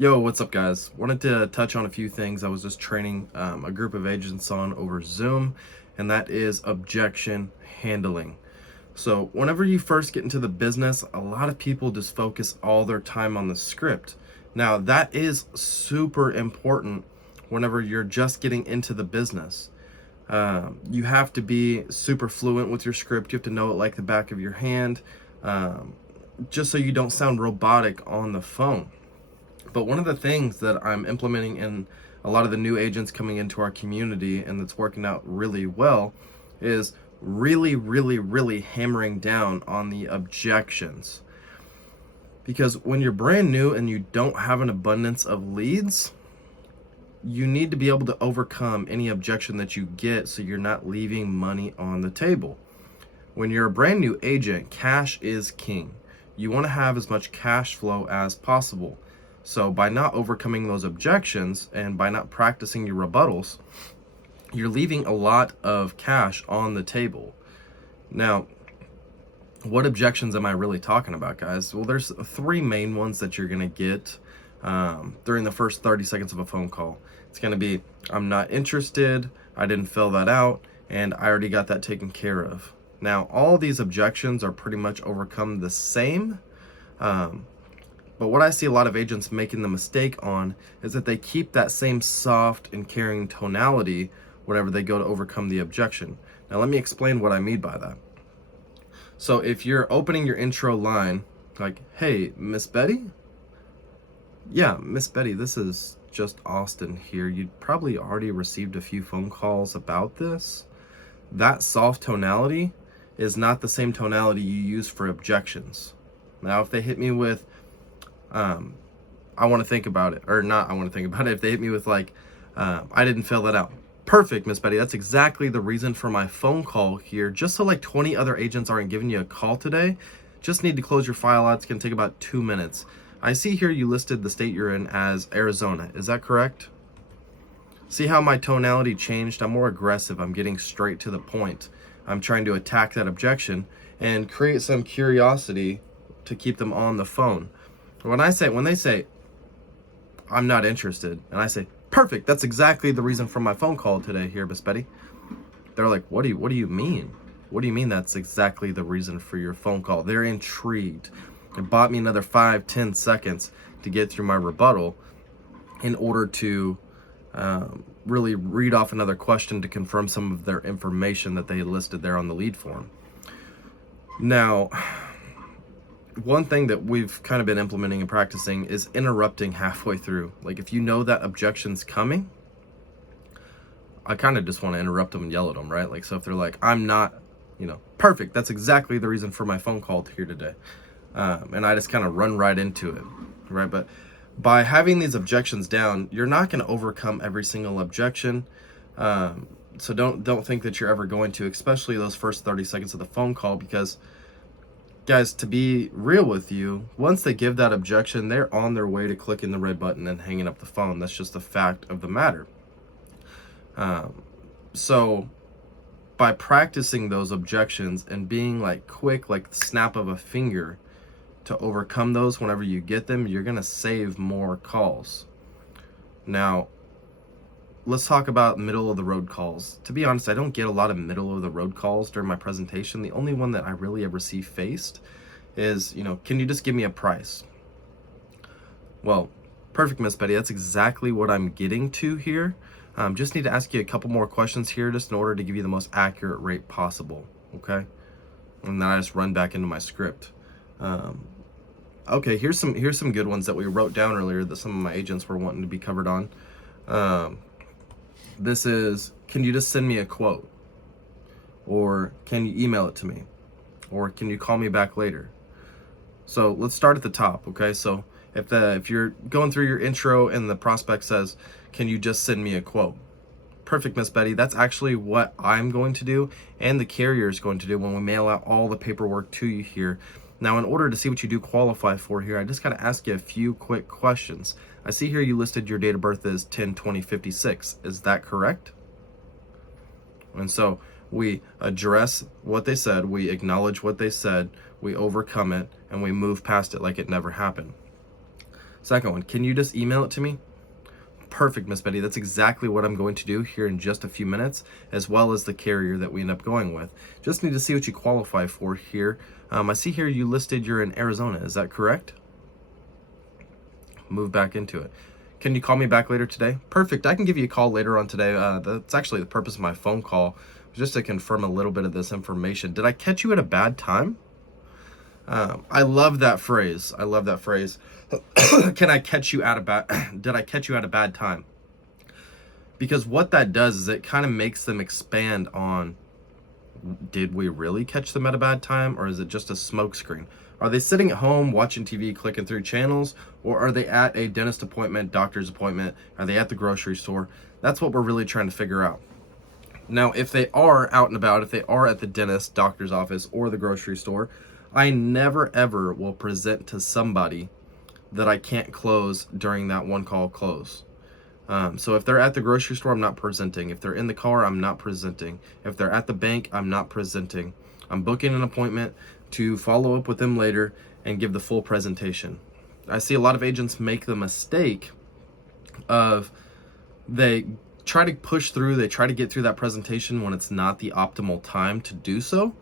Yo, what's up, guys? Wanted to touch on a few things I was just training a group of agents on over Zoom, and that is objection handling. So whenever you first get into the business, a lot of people just focus all their time on the script. Now, that is super important whenever you're just getting into the business. You have to be super fluent with your script. You have to know it like the back of your hand, just so you don't sound robotic on the phone. But one of the things that I'm implementing in a lot of the new agents coming into our community and that's working out really well is really hammering down on the objections. Because when you're brand new and you don't have an abundance of leads, you need to be able to overcome any objection that you get so you're not leaving money on the table. When you're a brand new agent, cash is king. You want to have as much cash flow as possible. So by not overcoming those objections and by not practicing your rebuttals, you're leaving a lot of cash on the table. Now, what objections am I really talking about, guys? Well, there's three main ones that you're going to get during the first 30 seconds of a phone call. It's going to be, I'm not interested, I didn't fill that out, and I already got that taken care of. Now, all these objections are pretty much overcome the same. But what I see a lot of agents making the mistake on is that they keep that same soft and caring tonality whenever they go to overcome the objection. Now, let me explain what I mean by that. So if you're opening your intro line like, hey, Miss Betty? Yeah, Miss Betty, this is just Austin here. You'd probably already received a few phone calls about this. That soft tonality is not the same tonality you use for objections. Now, if they hit me with, I want to think about it, or not I want to think about it, if they hit me with like, I didn't fill that out. Perfect, Miss Betty. That's exactly the reason for my phone call here. Just so like 20 other agents aren't giving you a call today, just need to close your file out. It's going to take about 2 minutes. I see here you listed the state you're in as Arizona. Is that correct? See how my tonality changed? I'm more aggressive. I'm getting straight to the point. I'm trying to attack that objection and create some curiosity to keep them on the phone. When they say, I'm not interested, and I say, perfect, that's exactly the reason for my phone call today here, Miss Betty. They're like, what do you mean? What do you mean that's exactly the reason for your phone call? They're intrigued. It bought me another 5-10 seconds to get through my rebuttal in order to really read off another question to confirm some of their information that they listed there on the lead form. Now, one thing that we've kind of been implementing and practicing is interrupting halfway through. Like if you know that objection's coming, I kind of just want to interrupt them and yell at them, right? Like, so if they're like, I'm not, perfect, that's exactly the reason for my phone call here today. And I just kind of run right into it, right? But by having these objections down, you're not going to overcome every single objection. So don't think that you're ever going to, especially those first 30 seconds of the phone call, because guys, to be real with you, once they give that objection, they're on their way to clicking the red button and hanging up the phone. That's just a fact of the matter. So by practicing those objections and being like quick, like the snap of a finger to overcome those whenever you get them, you're going to save more calls. Now, let's talk about middle of the road calls. To be honest, I don't get a lot of middle of the road calls during my presentation. The only one that I really ever see faced is, can you just give me a price? Well, perfect, Miss Betty. That's exactly what I'm getting to here. Just need to ask you a couple more questions here just in order to give you the most accurate rate possible, okay? And then I just run back into my script. Okay, here's some good ones that we wrote down earlier that some of my agents were wanting to be covered on. This is, can you just send me a quote? Or can you email it to me? Or can you call me back later? So let's start at the top, okay? So if you're going through your intro and the prospect says, can you just send me a quote? Perfect, Miss Betty. That's actually what I'm going to do and the carrier is going to do when we mail out all the paperwork to you here. Now, in order to see what you do qualify for here, I just got to ask you a few quick questions. I see here you listed your date of birth as 10/20/56. Is that correct? And so we address what they said, we acknowledge what they said, we overcome it, and we move past it like it never happened. Second one, can you just email it to me? Perfect, Miss Betty. That's exactly what I'm going to do here in just a few minutes, as well as the carrier that we end up going with. Just need to see what you qualify for here. I see here you listed you're in Arizona. Is that correct? Move back into it. Can you call me back later today? Perfect. I can give you a call later on today. That's actually the purpose of my phone call, just to confirm a little bit of this information. Did I catch you at a bad time? I love that phrase. I love that phrase. Can I catch you at a bad? Did I catch you at a bad time? Because what that does is it kind of makes them expand on, did we really catch them at a bad time, or is it just a smokescreen? Are they sitting at home watching TV, clicking through channels, or are they at a dentist appointment, doctor's appointment? Are they at the grocery store? That's what we're really trying to figure out. Now, if they are out and about, if they are at the dentist, doctor's office, or the grocery store, I never ever will present to somebody that I can't close during that one call close. So if they're at the grocery store, I'm not presenting. If they're in the car, I'm not presenting. If they're at the bank, I'm not presenting. I'm booking an appointment to follow up with them later and give the full presentation. I see a lot of agents make the mistake of they try to push through, they try to get through that presentation when it's not the optimal time to do so.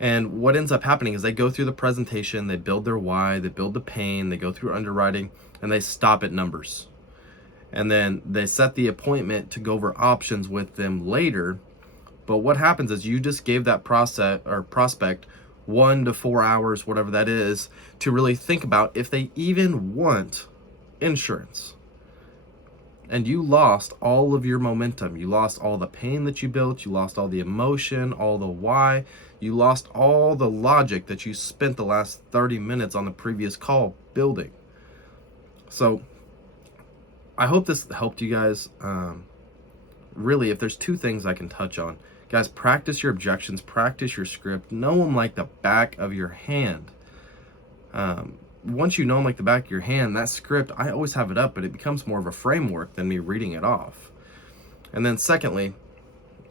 And what ends up happening is they go through the presentation, they build their why, they build the pain, they go through underwriting, and they stop at numbers. And then they set the appointment to go over options with them later. But what happens is you just gave that prospect 1 to 4 hours, whatever that is, to really think about if they even want insurance. And you lost all of your momentum. You lost all the pain that you built. You lost all the emotion, all the why. You lost all the logic that you spent the last 30 minutes on the previous call building. So I hope this helped you guys. Really, if there's 2 things I can touch on, guys, practice your objections, practice your script, know them like the back of your hand. Once you know them like the back of your hand, that script, I always have it up, but it becomes more of a framework than me reading it off. And then secondly,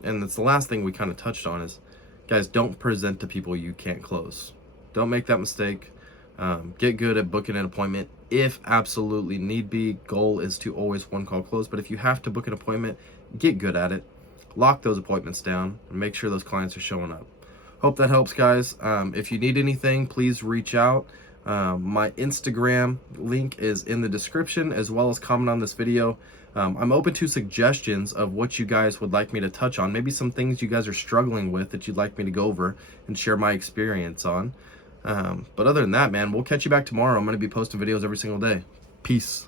and it's the last thing we kind of touched on, is, guys, don't present to people you can't close. Don't make that mistake. Get good at booking an appointment if absolutely need be. Goal is to always one call close, but if you have to book an appointment, get good at it. Lock those appointments down and make sure those clients are showing up. Hope that helps, guys. If you need anything, please reach out. My Instagram link is in the description, as well as comment on this video. I'm open to suggestions of what you guys would like me to touch on, maybe some things you guys are struggling with that you'd like me to go over and share my experience on. But other than that, man, we'll catch you back tomorrow. I'm going to be posting videos every single day. Peace.